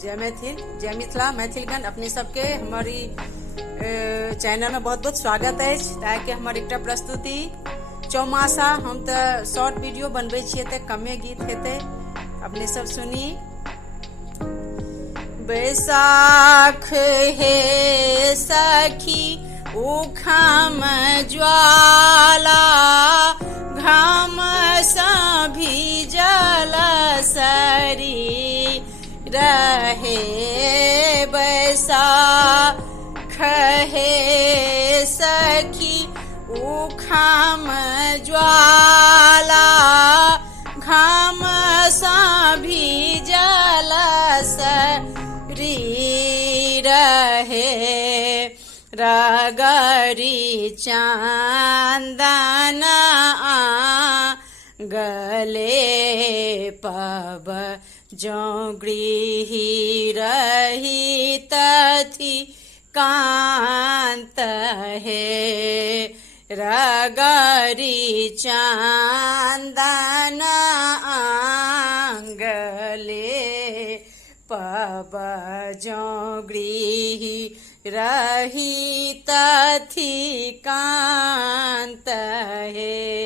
जय मिथिला मैथिलगण अपने सबके हमारी चैनल में बहुत बहुत स्वागत है। ताकि हमारी एक प्रस्तुति चौमासा हम तो शॉर्ट वीडियो बनबे छिए तो कमे गीत हेते, अपने सब सुनी। बैसाख हे सखी उखम ज्वाला, घाम सा भीजल सरी रहे। बैसाख हे सखी उखम ज्वाला, घाम सा भीजल सरी रहे। रगरी चांदन गले पब जो गृही रही तथी कांत है। रगरी चांदन गले पब जो गृही रही तथी कांत है।